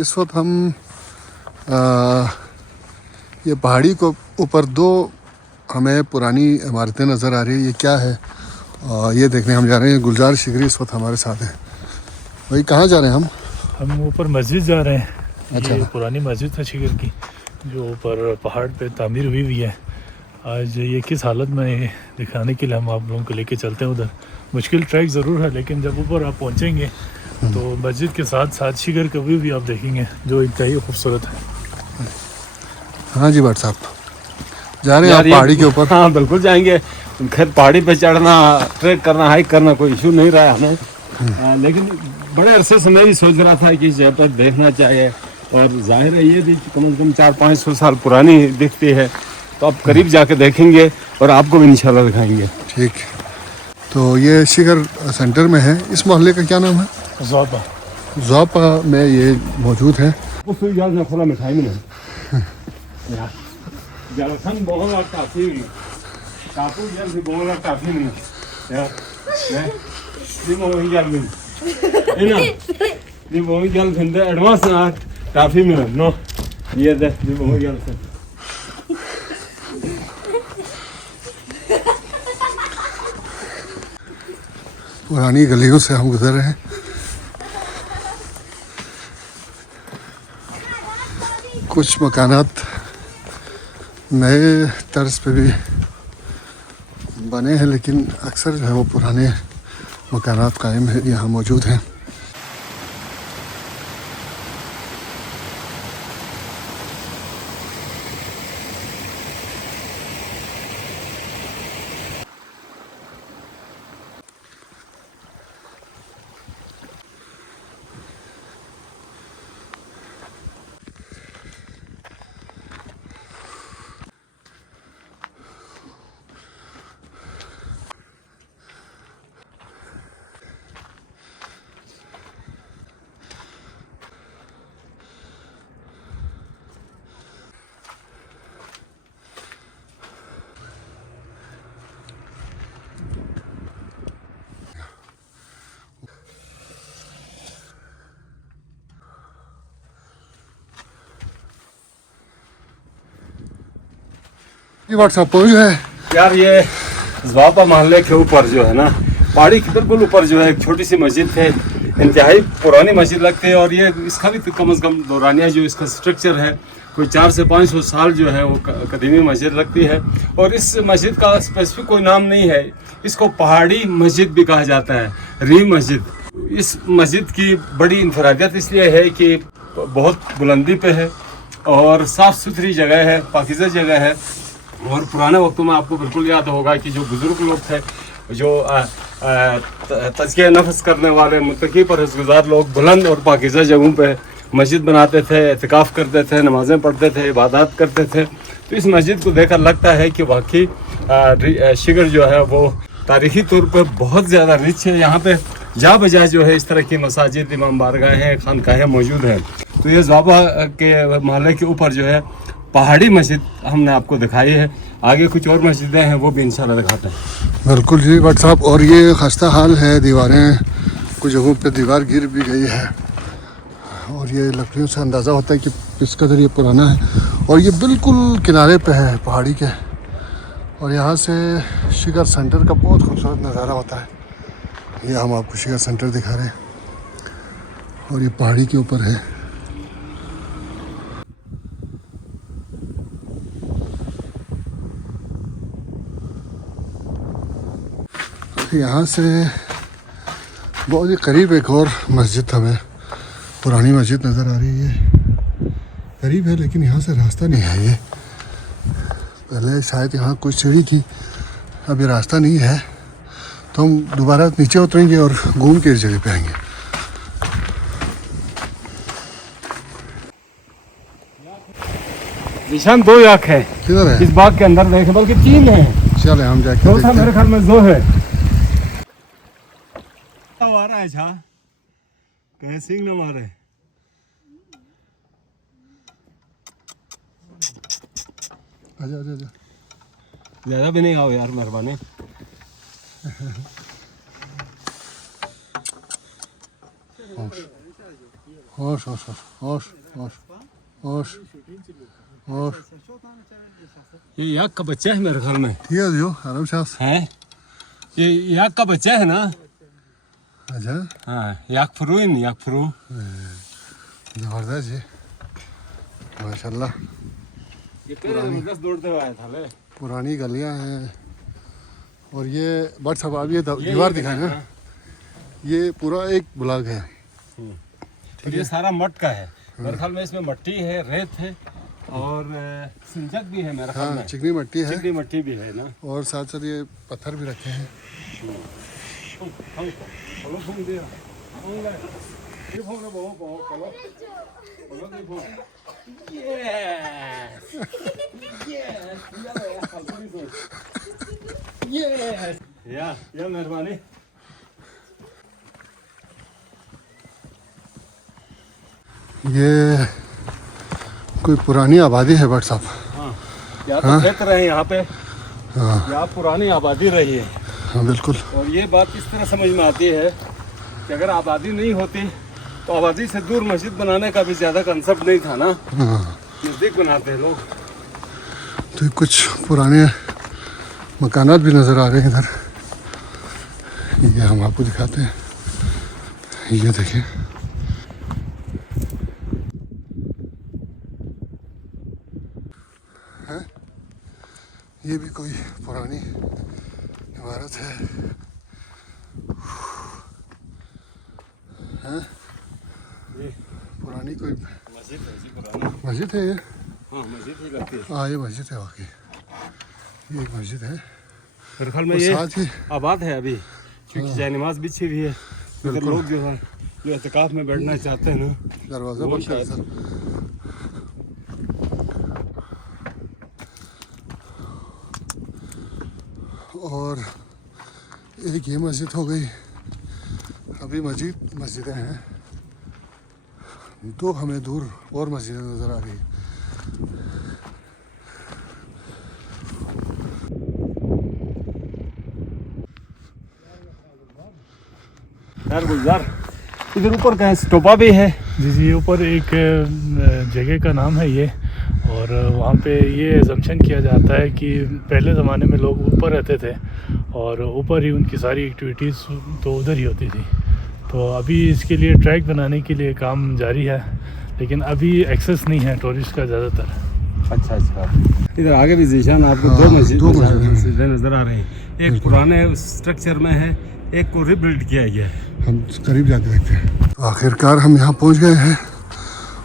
इस वक्त हम ये पहाड़ी को ऊपर दो हमें पुरानी इमारतें नज़र आ रही है। ये क्या है? ये देखने हम जा रहे हैं। गुलजार शिगरी इस वक्त हमारे साथ हैं। भाई कहाँ जा रहे हैं हम ऊपर मस्जिद जा रहे हैं। अच्छा। ये पुरानी मस्जिद है शिगर की, जो ऊपर पहाड़ पे तामीर हुई हुई है। आज ये किस हालत में है दिखाने के लिए हम आप लोगों को लेके चलते हैं उधर। मुश्किल ट्रैक ज़रूर है, लेकिन जब ऊपर आप पहुंचेंगे तो मस्जिद के साथ साथ शिगर का व्यू भी आप देखेंगे, जो इंतहाई खूबसूरत है। हाँ जी भट्ट साहब, जा रहे हैं आप पहाड़ी के ऊपर? हाँ बिल्कुल जाएंगे। खैर पहाड़ी पे चढ़ना, ट्रैक करना, हाइक करना कोई इशू नहीं रहा है हमें। लेकिन बड़े अरसे से मैं भी सोच रहा था कि इस जगह पर देखना चाहिए, और जाहिर है ये भी कम से कम 400-500 साल पुरानी दिखती है। तो आप करीब जाके देखेंगे और आपको भी इंशाल्लाह दिखाएंगे। ठीक। तो ये शिगर सेंटर में है। इस मोहल्ले का क्या नाम है? ज़ापा। ज़ापा में ये मौजूद है। खुला मिठाई में Jalan bohong kafe ni, kafe yang di bohong kafe ni, ya, di bohong jalan ni, ini, di bohong jalan sende advance na kafe ni, no, ये दे di bohong jalan sen. पुरानी गलियों से हम गुजर रहे हैं। कुछ मकानात नए तर्ज पे भी बने हैं, लेकिन अक्सर जो है वो पुराने मकानात कायम है, यहाँ मौजूद हैं। ये व्हाट्सएप पर जो है यार ये ज़वापा मोहल्ले के ऊपर जो है ना, पहाड़ी के बिल्कुल ऊपर जो है एक छोटी सी मस्जिद है। इंतहाई पुरानी मस्जिद लगती है, और ये इसका भी कम से कम दौरानिया जो इसका स्ट्रक्चर है कोई 400 से 500 साल जो है वो कदीमी मस्जिद लगती है। और इस मस्जिद का स्पेसिफिक कोई नाम नहीं है, इसको पहाड़ी मस्जिद भी कहा जाता है, री मस्जिद। इस मस्जिद की बड़ी इंफरादियत इसलिए है कि बहुत बुलंदी पे है और साफ़ सुथरी जगह है, पाकीज़ा जगह है। और पुराने वक्तों में आपको बिल्कुल याद होगा कि जो बुज़ुर्ग लोग थे, जो तज़किया नफ्स करने वाले मुत्तकी परहेज़गार लोग बुलंद और पाकीज़ा जगहों पे मस्जिद बनाते थे, इतिकाफ़ करते थे, नमाज़ें पढ़ते थे, इबादत करते थे। तो इस मस्जिद को देखकर लगता है कि वाकई शिगर जो है वो तारीख़ी तौर पर बहुत ज़्यादा रिच है। यहाँ पे जा बजा जो है इस तरह की मसाजिद, इमाम बारगाहें, खानकाहें मौजूद हैं। तो ये ज़वापा के मोहल्ले के ऊपर जो है पहाड़ी मस्जिद हमने आपको दिखाई है। आगे कुछ और मस्जिदें हैं, वो भी इंशाल्लाह दिखाते हैं। बिल्कुल जी भट्ट साहब। और ये खस्ता हाल है, दीवारें कुछ जगहों पे दीवार गिर भी गई है, और ये लकड़ियों से अंदाज़ा होता है कि किस कदर ये पुराना है। और ये बिल्कुल किनारे पे है पहाड़ी के, और यहाँ से शिगर सेंटर का बहुत खूबसूरत नज़ारा होता है। ये हम आपको शिगर सेंटर दिखा रहे हैं, और ये पहाड़ी के ऊपर है। यहाँ से बहुत ही करीब एक और मस्जिद हमें पुरानी मस्जिद नज़र आ रही है। करीब है, लेकिन यहाँ से रास्ता नहीं है। ये पहले शायद यहाँ कोई सीढ़ी थी, अब ये रास्ता नहीं है। तो हम दोबारा नीचे उतरेंगे और घूम के इस जगह पे आएंगे। निशान 2 याक है, किधर है? इस बाग के अंदर देखें, बल्कि 3 है। चले हम जाके चौथा देखते मेरे हैं। ख्याल में 2 है। आ रहा है छा कहीं सिंह न मारे। आजा आजा आजा। ज़्यादा भी नहीं आओ यार, मेहरबानी। होश होश होश होश होश होश ये याक का बच्चा है मेरे ख्याल में। ठीक है जो आराम से है ये याक का बच्चा है ना? अच्छा हाँ याक फ्रू जबरदस्त जी माशाल्लाह। ये पहले जबरदस्त दौड़ते हुए आया था ले। पुरानी गलियां हैं और ये बट सब आप ये दीवार दिखाए ना, ये पूरा एक ब्लॉक है। और ये सारा मट का है मेरे ख्याल में। इसमें मट्टी है, रेत है और सिंचक भी है मेरे ख्याल हाँ में। चिकनी मिट्टी है चिकनी मट्टी भी है ना। और साथ साथ ये पत्थर भी रखे हैं। या मेहरबानी। ये कोई पुरानी आबादी है बट साहब। हाँ या तो देख रहे हैं यहाँ पे हाँ यहाँ पुरानी आबादी रही है। हाँ बिल्कुल। और ये बात इस तरह समझ में आती है कि अगर आबादी नहीं होती तो आबादी से दूर मस्जिद बनाने का भी ज़्यादा कंसेप्ट नहीं था ना। हाँ नज़दीक बनाते हैं लोग। तो कुछ पुराने मकानात भी नज़र आ रहे हैं इधर। ये हम आपको दिखाते हैं। ये देखिए हैं? ये भी कोई पुरानी इमारत है हैं? ये पुरानी कोई मस्जिद है जी पुराना। मस्जिद है ये। हाँ मस्जिद ही लगती है। हाँ ये मस्जिद है वाकई, ये एक मस्जिद है। मेरे ख्याल में और ये साथ ही आबाद है अभी क्योंकि जाय नमाज बिछी हुई है। इधर बिल्कुल। लोग जो है जो एहतिकाफ में बैठना चाहते हैं ना दरवाज़ा वो बंद है शायद। सर। और एक ये मस्जिद हो गई। अभी मस्जिदें हैं, दो हमें दूर और मस्जिदें नज़र आ रही हैं। यार गुलजार इधर ऊपर कहीं स्टोपा भी है। जी जी ऊपर एक जगह का नाम है ये, और वहाँ पे ये एजम्पशन किया जाता है कि पहले ज़माने में लोग ऊपर रहते थे और ऊपर ही उनकी सारी एक्टिविटीज़ तो उधर ही होती थी। तो अभी इसके लिए ट्रैक बनाने के लिए काम जारी है, लेकिन अभी एक्सेस नहीं है टूरिस्ट का ज़्यादातर। अच्छा अच्छा इधर आगे भी जीशान आपको हाँ, दो दो मस्जिदें नज़र आ रही हैं। एक पुराने स्ट्रक्चर में है, एक को रिबिल्ड किया गया है। हम करीब जाके देखते हैं। तो आखिरकार हम यहाँ पहुँच गए हैं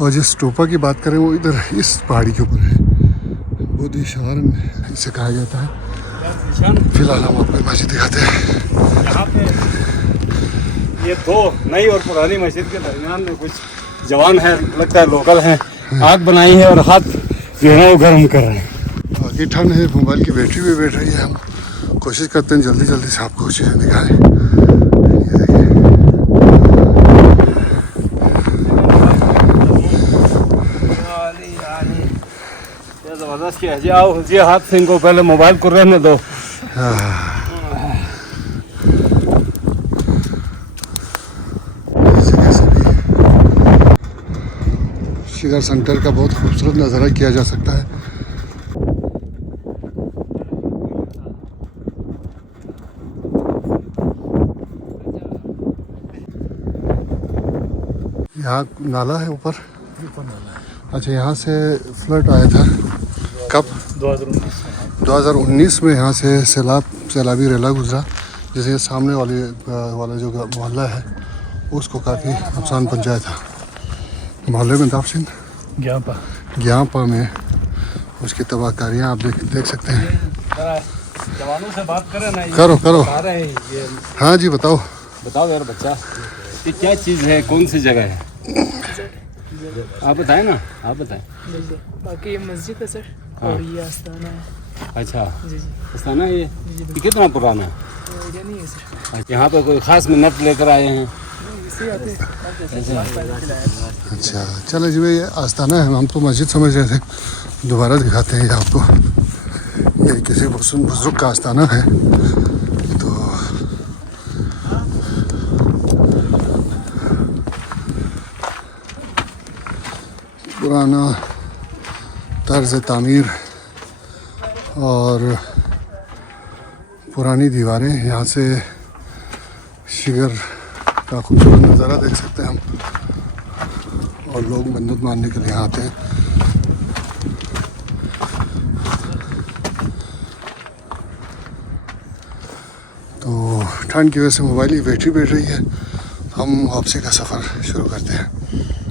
और जिस स्टोपा की बात करें वो इधर इस पहाड़ी के ऊपर है। बोधी शहर इसे कहा जाता है। फिलहाल हम आपको मस्जिद दिखाते हैं। यहाँ पे ये दो नई और पुरानी मस्जिद के दरमियान में कुछ जवान है, लगता है लोकल हैं, आग बनाई है और हाथ जो है वो गर्म कर रहे हैं। बाकी ठंड है, मोबाइल की बैटरी भी बैठ रही है। हम कोशिश करते हैं जल्दी जल्दी से आपको चीज़ें दिखाएं। ये देखिए ये ज़बरदस्त किया जी। आओ जी हाथ से इनको पहले मोबाइल को रहने दो। इस जगह से भी शिगर सेंटर का बहुत खूबसूरत नज़ारा किया जा सकता है। यहाँ नाला है ऊपर। अच्छा यहाँ से फ्लड आया था कब? 2019 में यहाँ से सैलाबी रेला गुजरा, जैसे सामने वाला जो मोहल्ला है उसको काफ़ी नुकसान पहुँचाया था। मोहल्ले में दाफसिन ज्ञापा में उसकी तबाहकारियाँ आप देख सकते हैं। जवानों से बात करें ना। करो बता रहे हैं ये। हाँ जी बताओ यार बच्चा ये क्या चीज़ है, कौन सी जगह है? आप बताएं ना, आप बताएं। बाकी ये मस्जिद है सर। और ये आस्थाना है। अच्छा जी जी आस्थाना ये कितना पुराना है? आइडिया नहीं है सर। यहाँ पे कोई खास मिन्नत लेकर आए हैं? इसी आते हैं। अच्छा चलो जी भाई, ये आस्थाना है, हम तो मस्जिद समझ रहे थे। दोबारा दिखाते हैं ये आपको। ये किसी बुजुर्ग का आस्थाना है। तो पुराना तर्ज तामीर और पुरानी दीवारें। यहाँ से शिगर का खूबसूरत नज़ारा देख सकते हैं हम, और लोग मन्नत मानने के लिए आते हैं। तो ठंड की वजह से मोबाइल की बैटरी बैठ रही है, हम वापसी का सफ़र शुरू करते हैं।